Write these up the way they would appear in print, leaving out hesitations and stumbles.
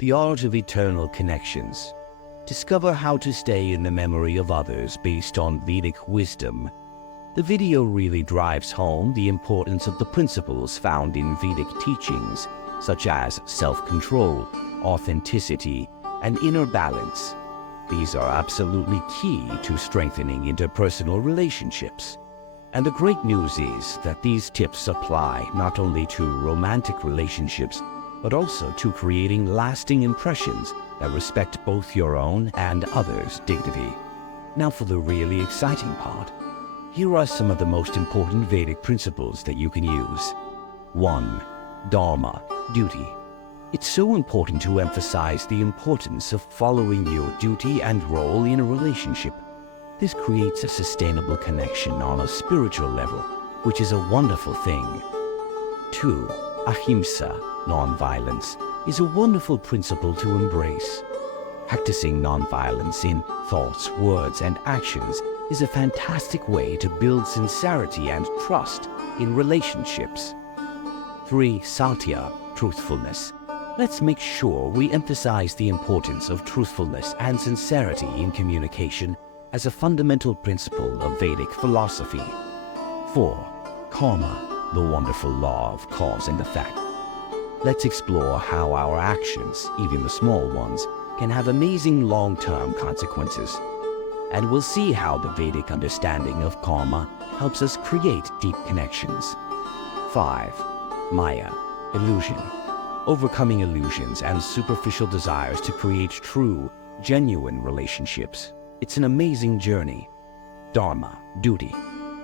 The art of eternal connections. Discover how to stay in the memory of others based on Vedic wisdom. The video really drives home the importance of the principles found in Vedic teachings, such as self-control, authenticity, and inner balance. These are absolutely key to strengthening interpersonal relationships. And the great news is that these tips apply not only to romantic relationships, but also to creating lasting impressions that respect both your own and others' dignity. Now for the really exciting part. Here are some of the most important Vedic principles that you can use. 1. Dharma, duty. It's so important to emphasize the importance of following your duty and role in a relationship. This creates a sustainable connection on a spiritual level, which is a wonderful thing. 2. Ahimsa, non-violence, is a wonderful principle to embrace. Practicing non-violence in thoughts, words, and actions is a fantastic way to build sincerity and trust in relationships. 3. Satya, truthfulness. Let's make sure we emphasize the importance of truthfulness and sincerity in communication as a fundamental principle of Vedic philosophy. 4. Karma, the wonderful law of cause and effect. Let's explore how our actions, even the small ones, can have amazing long-term consequences. And we'll see how the Vedic understanding of karma helps us create deep connections. 5. Maya, illusion. Overcoming illusions and superficial desires to create true, genuine relationships. It's an amazing journey. Dharma, duty.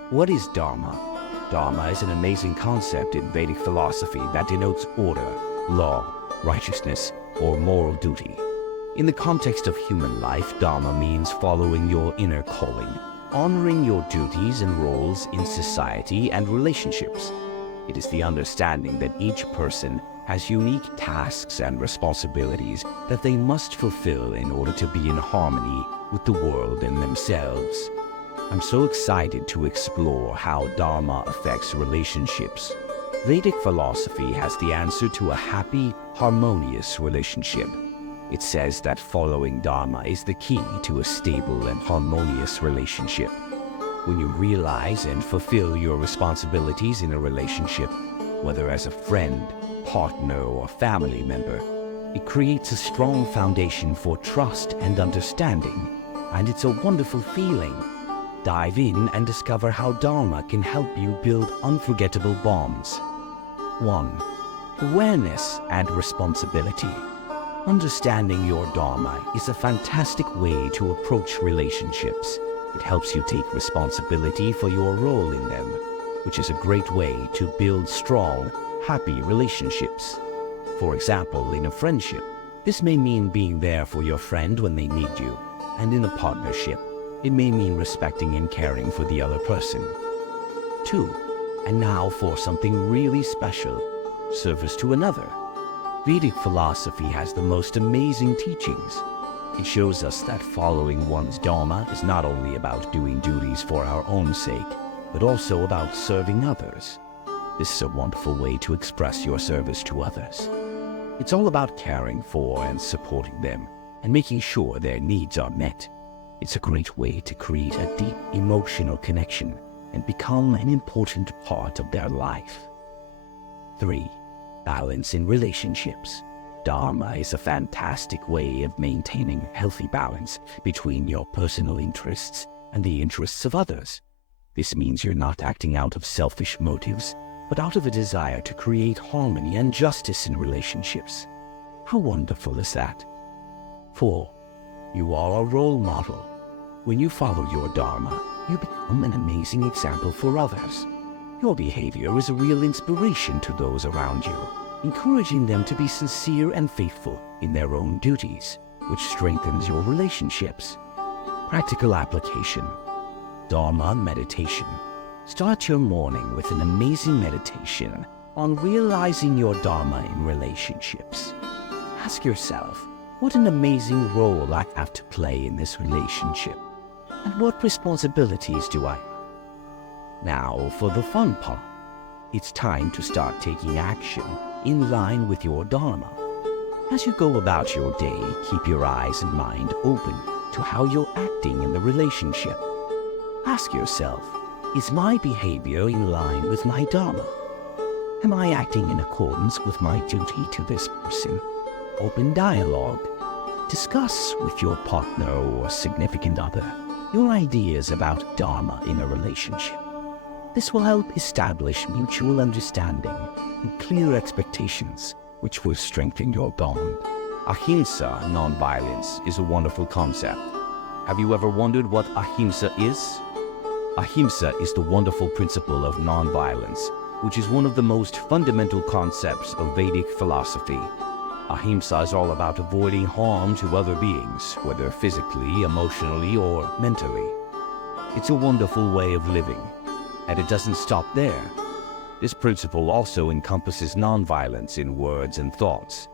What is Dharma? Dharma is an amazing concept in Vedic philosophy that denotes order, law, righteousness, or moral duty. In the context of human life, Dharma means following your inner calling, honoring your duties and roles in society and relationships. It is the understanding that each person has unique tasks and responsibilities that they must fulfill in order to be in harmony with the world and themselves. I'm so excited to explore how Dharma affects relationships. Vedic philosophy has the answer to a happy, harmonious relationship. It says that following Dharma is the key to a stable and harmonious relationship. When you realize and fulfill your responsibilities in a relationship, whether as a friend, partner, or family member, it creates a strong foundation for trust and understanding, and it's a wonderful feeling. Dive in and discover how Dharma can help you build unforgettable bonds. 1. Awareness and responsibility. Understanding your Dharma is a fantastic way to approach relationships. It helps you take responsibility for your role in them, which is a great way to build strong, happy relationships. For example, in a friendship, this may mean being there for your friend when they need you, and in a partnership, it may mean respecting and caring for the other person. 2. And now for something really special, service to another. Vedic philosophy has the most amazing teachings. It shows us that following one's Dharma is not only about doing duties for our own sake, but also about serving others. This is a wonderful way to express your service to others. It's all about caring for and supporting them, and making sure their needs are met. It's a great way to create a deep emotional connection and become an important part of their life. 3. Balance in relationships. Dharma is a fantastic way of maintaining healthy balance between your personal interests and the interests of others. This means you're not acting out of selfish motives, but out of a desire to create harmony and justice in relationships. How wonderful is that? 4. You are a role model. When you follow your Dharma, you become an amazing example for others. Your behavior is a real inspiration to those around you, encouraging them to be sincere and faithful in their own duties, which strengthens your relationships. Practical application. Dharma meditation. Start your morning with an amazing meditation on realizing your Dharma in relationships. Ask yourself, what an amazing role I have to play in this relationship, and what responsibilities do I have? Now for the fun part. It's time to start taking action in line with your Dharma. As you go about your day, keep your eyes and mind open to how you're acting in the relationship. Ask yourself, is my behavior in line with my Dharma? Am I acting in accordance with my duty to this person? Open dialogue. Discuss with your partner or significant other your ideas about Dharma in a relationship. This will help establish mutual understanding and clear expectations, which will strengthen your bond. Ahimsa, non-violence, is a wonderful concept. Have you ever wondered what Ahimsa is? Ahimsa is the wonderful principle of non-violence, which is one of the most fundamental concepts of Vedic philosophy. Ahimsa is all about avoiding harm to other beings, whether physically, emotionally, or mentally. It's a wonderful way of living, and it doesn't stop there. This principle also encompasses non-violence in words and thoughts.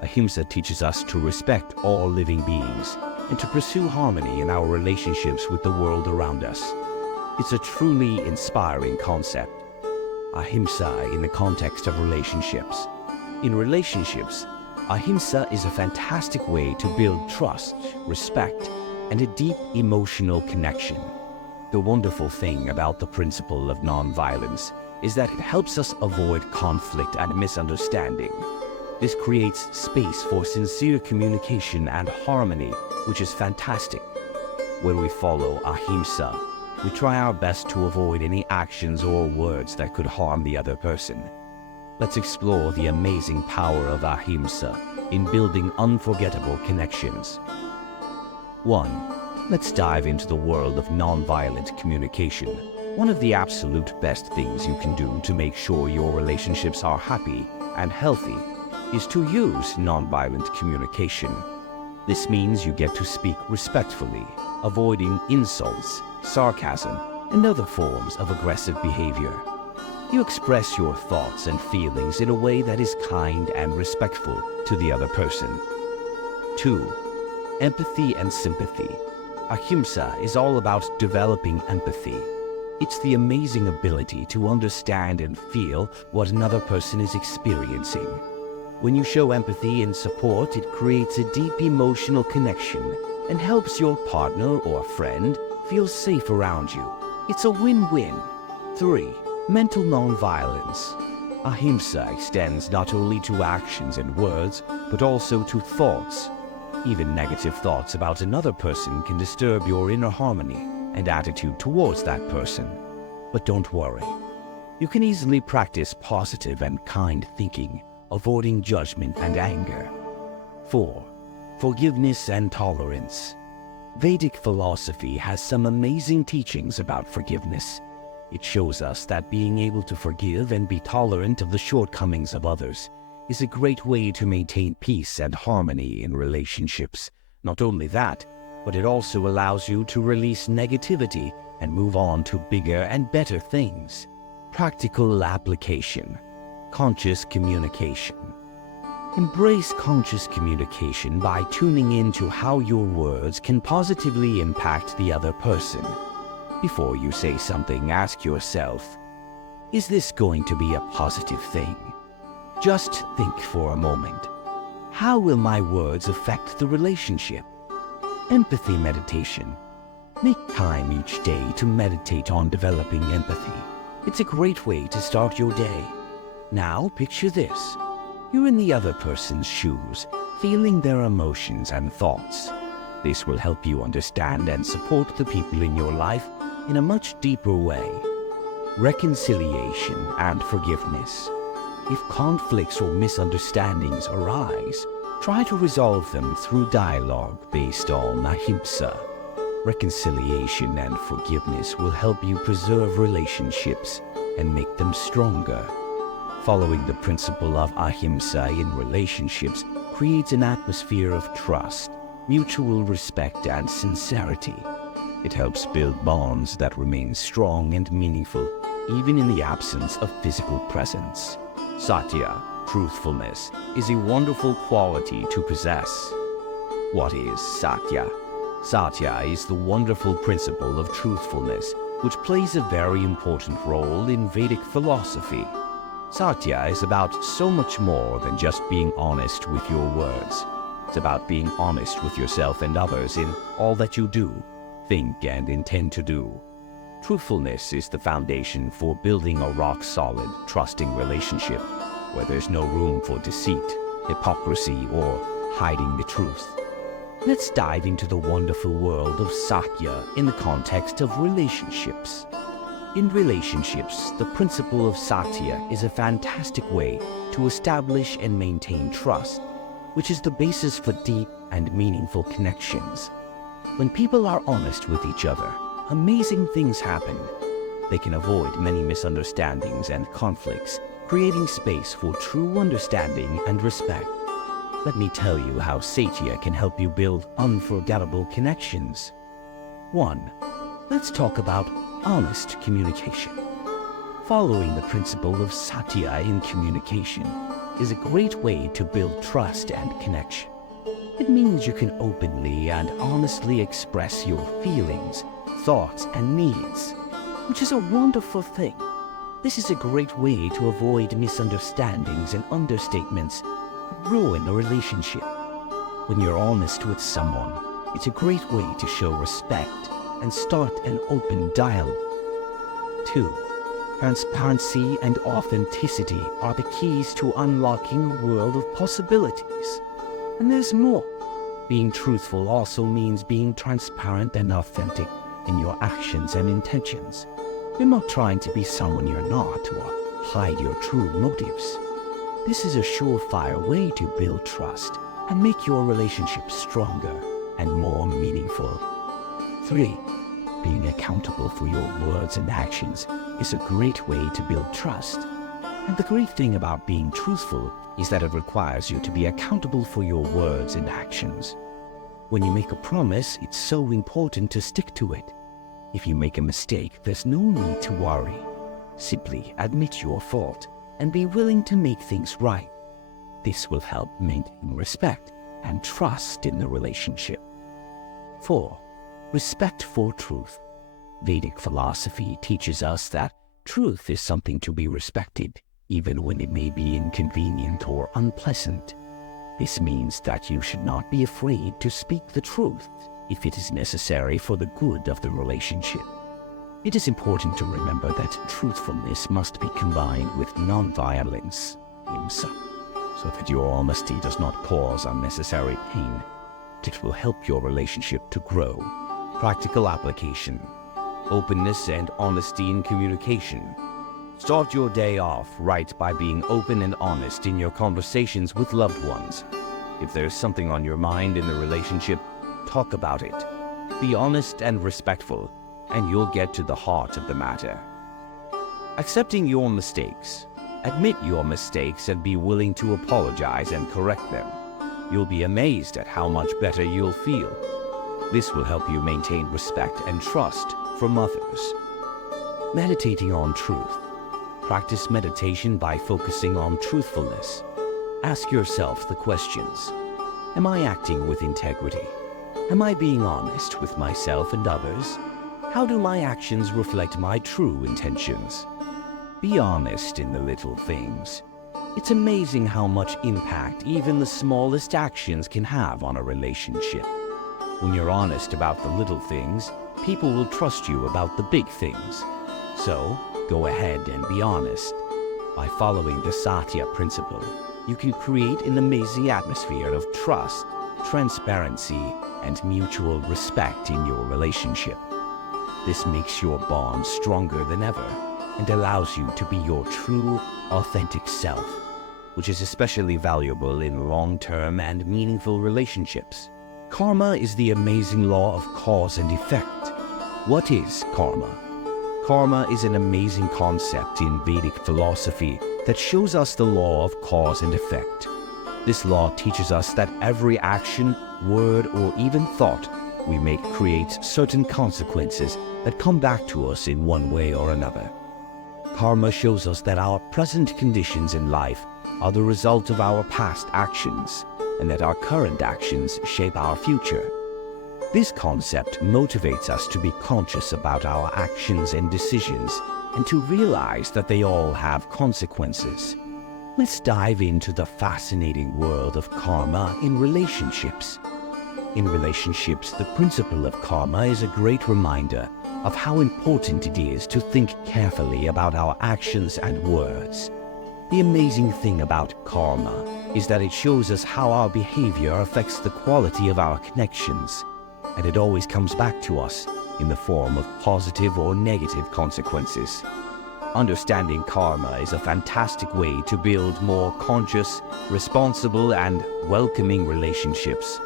Ahimsa teaches us to respect all living beings and to pursue harmony in our relationships with the world around us. It's a truly inspiring concept. Ahimsa in the context of relationships. In relationships, Ahimsa is a fantastic way to build trust, respect, and a deep emotional connection. The wonderful thing about the principle of non-violence is that it helps us avoid conflict and misunderstanding. This creates space for sincere communication and harmony, which is fantastic. When we follow Ahimsa, we try our best to avoid any actions or words that could harm the other person. Let's explore the amazing power of Ahimsa in building unforgettable connections. 1. Let's dive into the world of nonviolent communication. One of the absolute best things you can do to make sure your relationships are happy and healthy is to use nonviolent communication. This means you get to speak respectfully, avoiding insults, sarcasm, and other forms of aggressive behavior. You express your thoughts and feelings in a way that is kind and respectful to the other person. 2. Empathy and sympathy. Ahimsa is all about developing empathy. It's the amazing ability to understand and feel what another person is experiencing. When you show empathy and support, it creates a deep emotional connection and helps your partner or friend feel safe around you. It's a win-win. 3. Mental non-violence. Ahimsa extends not only to actions and words, but also to thoughts. Even negative thoughts about another person can disturb your inner harmony and attitude towards that person. But don't worry. You can easily practice positive and kind thinking, avoiding judgment and anger. 4. Forgiveness and tolerance. Vedic philosophy has some amazing teachings about forgiveness. It shows us that being able to forgive and be tolerant of the shortcomings of others is a great way to maintain peace and harmony in relationships. Not only that, but it also allows you to release negativity and move on to bigger and better things. Practical application. Conscious communication. Embrace conscious communication by tuning into how your words can positively impact the other person. Before you say something, ask yourself, is this going to be a positive thing? Just think for a moment. How will my words affect the relationship? Empathy meditation. Make time each day to meditate on developing empathy. It's a great way to start your day. Now picture this. You're in the other person's shoes, feeling their emotions and thoughts. This will help you understand and support the people in your life in a much deeper way. Reconciliation and forgiveness. If conflicts or misunderstandings arise, try to resolve them through dialogue based on Ahimsa. Reconciliation and forgiveness will help you preserve relationships and make them stronger. Following the principle of Ahimsa in relationships creates an atmosphere of trust, mutual respect, and sincerity. It helps build bonds that remain strong and meaningful, even in the absence of physical presence. Satya, truthfulness, is a wonderful quality to possess. What is Satya? Satya is the wonderful principle of truthfulness, which plays a very important role in Vedic philosophy. Satya is about so much more than just being honest with your words. It's about being honest with yourself and others in all that you do, think, and intend to do. Truthfulness is the foundation for building a rock-solid, trusting relationship where there's no room for deceit, hypocrisy, or hiding the truth. Let's dive into the wonderful world of Satya in the context of relationships. In relationships, the principle of Satya is a fantastic way to establish and maintain trust, which is the basis for deep and meaningful connections. When people are honest with each other, amazing things happen. They can avoid many misunderstandings and conflicts, creating space for true understanding and respect. Let me tell you how Satya can help you build unforgettable connections. 1. Let's talk about honest communication. Following the principle of Satya in communication is a great way to build trust and connection. It means you can openly and honestly express your feelings, thoughts, and needs, which is a wonderful thing. This is a great way to avoid misunderstandings and understatements that ruin a relationship. When you're honest with someone, it's a great way to show respect and start an open dialogue. 2. Transparency and authenticity are the keys to unlocking a world of possibilities. And there's more. Being truthful also means being transparent and authentic in your actions and intentions. You're not trying to be someone you're not or hide your true motives. This is a surefire way to build trust and make your relationship stronger and more meaningful. 3. Being accountable for your words and actions is a great way to build trust. And the great thing about being truthful is that it requires you to be accountable for your words and actions. When you make a promise, it's so important to stick to it. If you make a mistake, there's no need to worry. Simply admit your fault and be willing to make things right. This will help maintain respect and trust in the relationship. 4. Respect for truth. Vedic philosophy teaches us that truth is something to be respected, even when it may be inconvenient or unpleasant. This means that you should not be afraid to speak the truth if it is necessary for the good of the relationship. It is important to remember that truthfulness must be combined with non-violence, Ahimsa, so that your honesty does not cause unnecessary pain. It will help your relationship to grow. Practical application. Openness and honesty in communication. Start your day off right by being open and honest in your conversations with loved ones. If there's something on your mind in the relationship, talk about it. Be honest and respectful, and you'll get to the heart of the matter. Accepting your mistakes. Admit your mistakes and be willing to apologize and correct them. You'll be amazed at how much better you'll feel. This will help you maintain respect and trust from others. Meditating on truth. Practice meditation by focusing on truthfulness. Ask yourself the questions. Am I acting with integrity? Am I being honest with myself and others? How do my actions reflect my true intentions? Be honest in the little things. It's amazing how much impact even the smallest actions can have on a relationship. When you're honest about the little things, people will trust you about the big things. So, go ahead and be honest. By following the Satya principle, you can create an amazing atmosphere of trust, transparency, and mutual respect in your relationship. This makes your bond stronger than ever and allows you to be your true, authentic self, which is especially valuable in long-term and meaningful relationships. Karma is the amazing law of cause and effect. What is karma? Karma is an amazing concept in Vedic philosophy that shows us the law of cause and effect. This law teaches us that every action, word, or even thought we make creates certain consequences that come back to us in one way or another. Karma shows us that our present conditions in life are the result of our past actions, and that our current actions shape our future. This concept motivates us to be conscious about our actions and decisions and to realize that they all have consequences. Let's dive into the fascinating world of karma in relationships. In relationships, the principle of karma is a great reminder of how important it is to think carefully about our actions and words. The amazing thing about karma is that it shows us how our behavior affects the quality of our connections, and it always comes back to us in the form of positive or negative consequences. Understanding karma is a fantastic way to build more conscious, responsible, and welcoming relationships.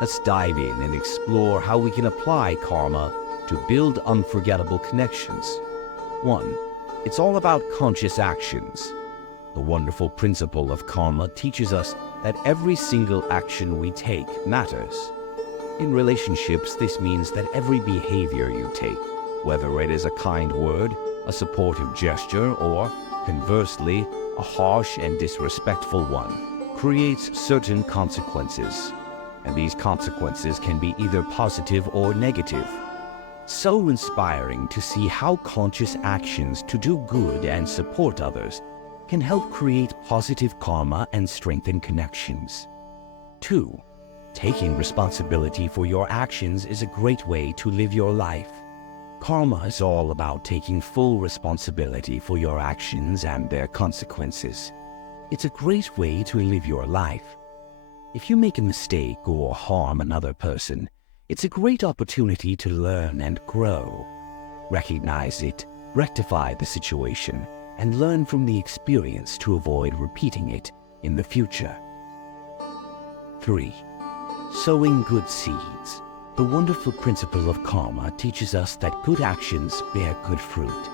Let's dive in and explore how we can apply karma to build unforgettable connections. 1. It's all about conscious actions. The wonderful principle of karma teaches us that every single action we take matters. In relationships, this means that every behavior you take, whether it is a kind word, a supportive gesture, or, conversely, a harsh and disrespectful one, creates certain consequences. And these consequences can be either positive or negative. So inspiring to see how conscious actions to do good and support others can help create positive karma and strengthen connections. 2. Taking responsibility for your actions is a great way to live your life. Karma is all about taking full responsibility for your actions and their consequences. It's a great way to live your life. If you make a mistake or harm another person, it's a great opportunity to learn and grow. Recognize it, rectify the situation, and learn from the experience to avoid repeating it in the future. 3. Sowing good seeds. The wonderful principle of karma teaches us that good actions bear good fruit.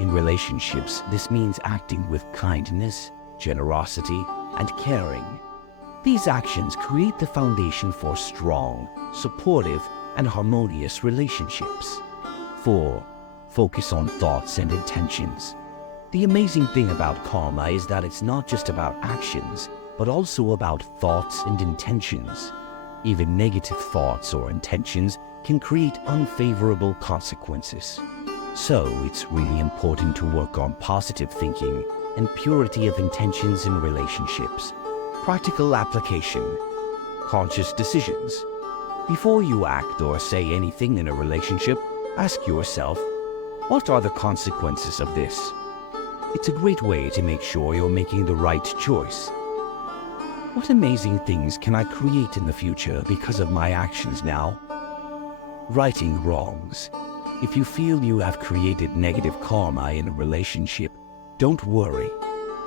In relationships, this means acting with kindness, generosity, and caring. These actions create the foundation for strong, supportive, and harmonious relationships. 4. Focus on thoughts and intentions. The amazing thing about karma is that it's not just about actions, but also about thoughts and intentions. Even negative thoughts or intentions can create unfavorable consequences. So it's really important to work on positive thinking and purity of intentions in relationships. Practical application. Conscious decisions. Before you act or say anything in a relationship, ask yourself, what are the consequences of this? It's a great way to make sure you're making the right choice. What amazing things can I create in the future because of my actions now? Righting wrongs. If you feel you have created negative karma in a relationship, don't worry.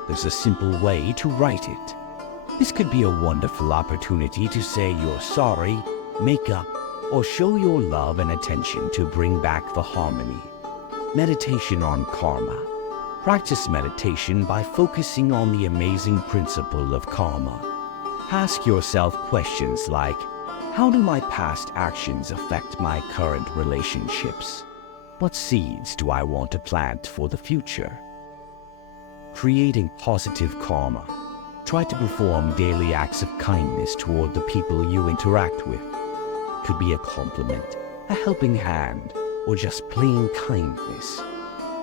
There's a simple way to right it. This could be a wonderful opportunity to say you're sorry, make up, or show your love and attention to bring back the harmony. Meditation on karma. Practice meditation by focusing on the amazing principle of karma. Ask yourself questions like, how do my past actions affect my current relationships? What seeds do I want to plant for the future? Creating positive karma. Try to perform daily acts of kindness toward the people you interact with. It could be a compliment, a helping hand, or just plain kindness.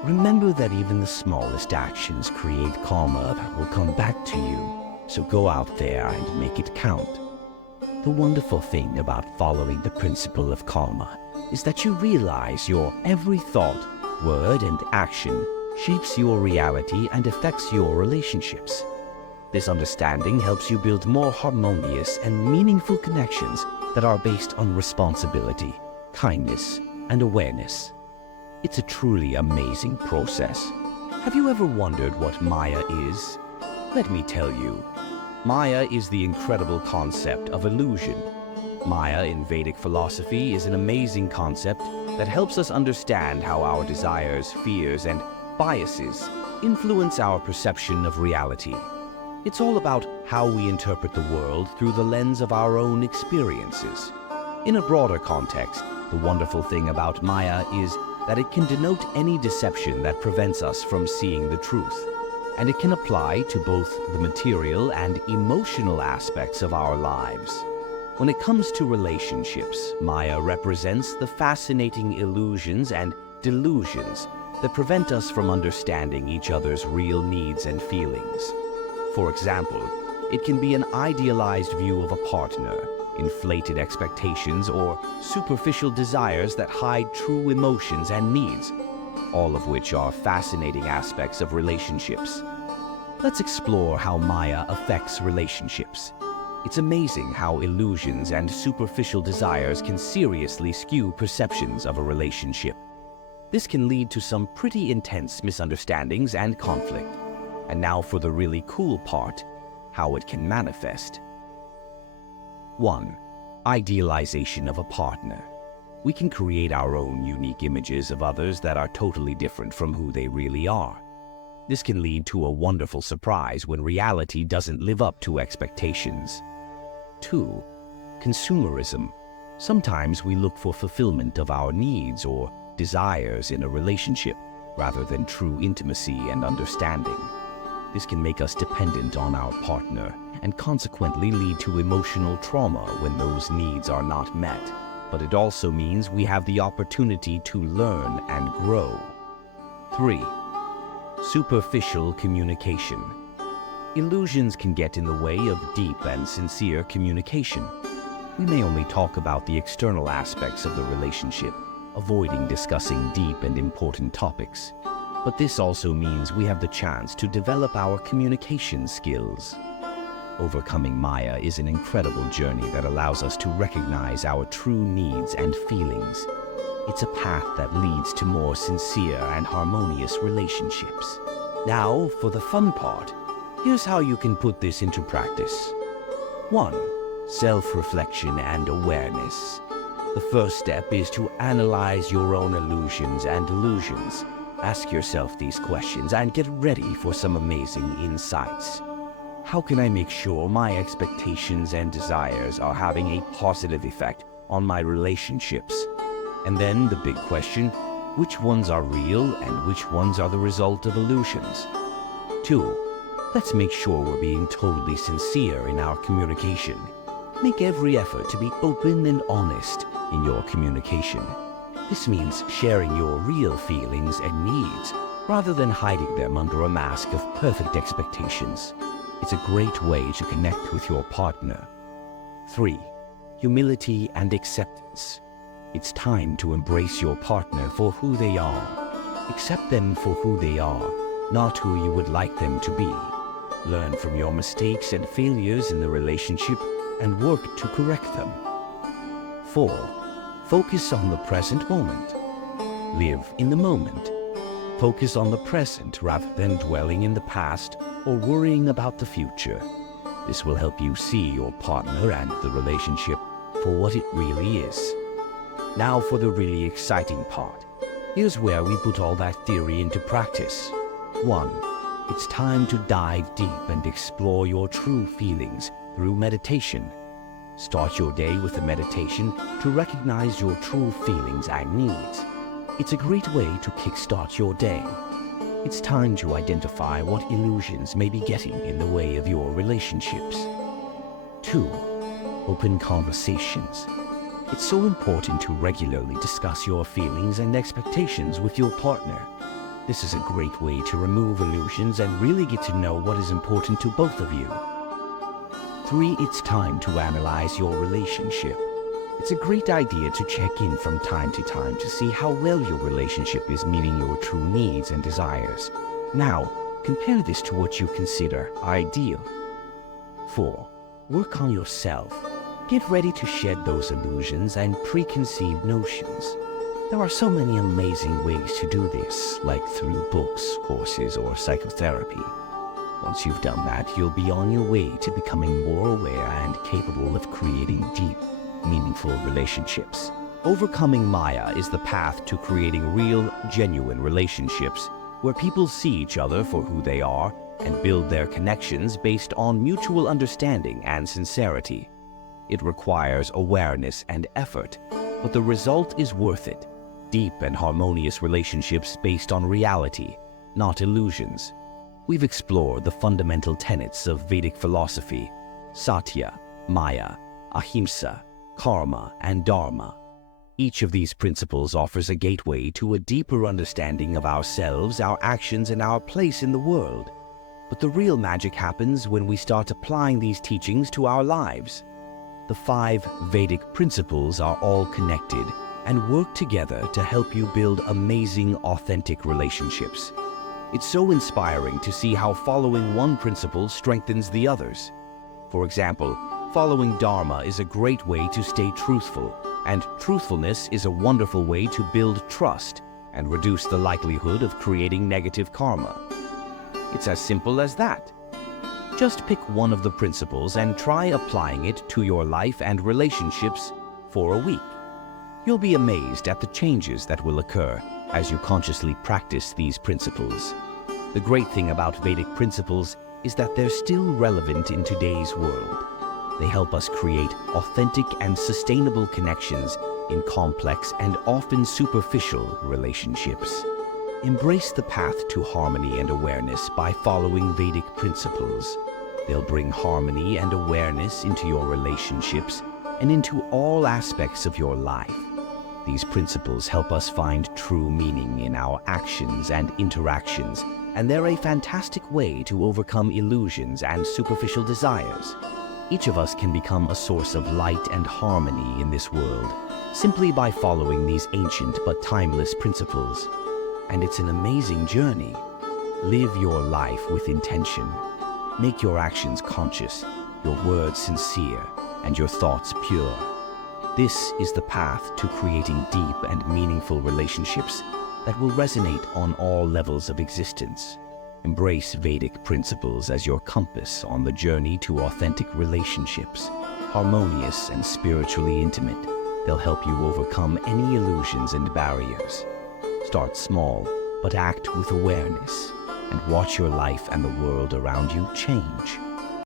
Remember that even the smallest actions create karma that will come back to you. So go out there and make it count. The wonderful thing about following the principle of karma is that you realize your every thought, word, and action shapes your reality and affects your relationships. This understanding helps you build more harmonious and meaningful connections that are based on responsibility, kindness, and awareness. It's a truly amazing process. Have you ever wondered what Maya is? Let me tell you. Maya is the incredible concept of illusion. Maya in Vedic philosophy is an amazing concept that helps us understand how our desires, fears, and biases influence our perception of reality. It's all about how we interpret the world through the lens of our own experiences. In a broader context, the wonderful thing about Maya is that it can denote any deception that prevents us from seeing the truth. And it can apply to both the material and emotional aspects of our lives. When it comes to relationships, Maya represents the fascinating illusions and delusions that prevent us from understanding each other's real needs and feelings. For example, it can be an idealized view of a partner, inflated expectations, or superficial desires that hide true emotions and needs, all of which are fascinating aspects of relationships. Let's explore how Maya affects relationships. It's amazing how illusions and superficial desires can seriously skew perceptions of a relationship. This can lead to some pretty intense misunderstandings and conflict. And now for the really cool part, how it can manifest. 1. Idealization of a partner. We can create our own unique images of others that are totally different from who they really are. This can lead to a wonderful surprise when reality doesn't live up to expectations. 2. Consumerism. Sometimes we look for fulfillment of our needs or desires in a relationship rather than true intimacy and understanding. This can make us dependent on our partner and consequently lead to emotional trauma when those needs are not met. But it also means we have the opportunity to learn and grow. 3. Superficial communication. Illusions can get in the way of deep and sincere communication. We may only talk about the external aspects of the relationship, avoiding discussing deep and important topics. But this also means we have the chance to develop our communication skills. Overcoming Maya is an incredible journey that allows us to recognize our true needs and feelings. It's a path that leads to more sincere and harmonious relationships. Now, for the fun part, here's how you can put this into practice. 1. Self-reflection and awareness. The first step is to analyze your own illusions and delusions. Ask yourself these questions and get ready for some amazing insights. How can I make sure my expectations and desires are having a positive effect on my relationships? And then the big question, which ones are real and which ones are the result of illusions? 2. Let's make sure we're being totally sincere in our communication. Make every effort to be open and honest in your communication. This means sharing your real feelings and needs, rather than hiding them under a mask of perfect expectations. It's a great way to connect with your partner. 3. Humility and acceptance. It's time to embrace your partner for who they are. Accept them for who they are, not who you would like them to be. Learn from your mistakes and failures in the relationship and work to correct them. 4. Focus on the present moment. Live in the moment. Focus on the present rather than dwelling in the past or worrying about the future. This will help you see your partner and the relationship for what it really is. Now for the really exciting part. Here's where we put all that theory into practice. 1. It's time to dive deep and explore your true feelings through meditation. Start your day with a meditation to recognize your true feelings and needs. It's a great way to kickstart your day. It's time to identify what illusions may be getting in the way of your relationships. 2. Open conversations. It's so important to regularly discuss your feelings and expectations with your partner. This is a great way to remove illusions and really get to know what is important to both of you. 3. It's time to analyze your relationship. It's a great idea to check in from time to time to see how well your relationship is meeting your true needs and desires. Now, compare this to what you consider ideal. 4. Work on yourself. Get ready to shed those illusions and preconceived notions. There are so many amazing ways to do this, like through books, courses, or psychotherapy. Once you've done that, you'll be on your way to becoming more aware and capable of creating deep, meaningful relationships. Overcoming Maya is the path to creating real, genuine relationships where people see each other for who they are and build their connections based on mutual understanding and sincerity. It requires awareness and effort, but the result is worth it. Deep and harmonious relationships based on reality, not illusions. We've explored the fundamental tenets of Vedic philosophy: Satya, Maya, Ahimsa, Karma, and Dharma. Each of these principles offers a gateway to a deeper understanding of ourselves, our actions, and our place in the world. But the real magic happens when we start applying these teachings to our lives. The 5 Vedic principles are all connected and work together to help you build amazing, authentic relationships. It's so inspiring to see how following one principle strengthens the others. For example, following Dharma is a great way to stay truthful, and truthfulness is a wonderful way to build trust and reduce the likelihood of creating negative karma. It's as simple as that. Just pick one of the principles and try applying it to your life and relationships for a week. You'll be amazed at the changes that will occur as you consciously practice these principles. The great thing about Vedic principles is that they're still relevant in today's world. They help us create authentic and sustainable connections in complex and often superficial relationships. Embrace the path to harmony and awareness by following Vedic principles. They'll bring harmony and awareness into your relationships and into all aspects of your life. These principles help us find true meaning in our actions and interactions, and they're a fantastic way to overcome illusions and superficial desires. Each of us can become a source of light and harmony in this world, simply by following these ancient but timeless principles. And it's an amazing journey. Live your life with intention. Make your actions conscious, your words sincere, and your thoughts pure. This is the path to creating deep and meaningful relationships that will resonate on all levels of existence. Embrace Vedic principles as your compass on the journey to authentic relationships, harmonious and spiritually intimate. They'll help you overcome any illusions and barriers. Start small, but act with awareness, and watch your life and the world around you change.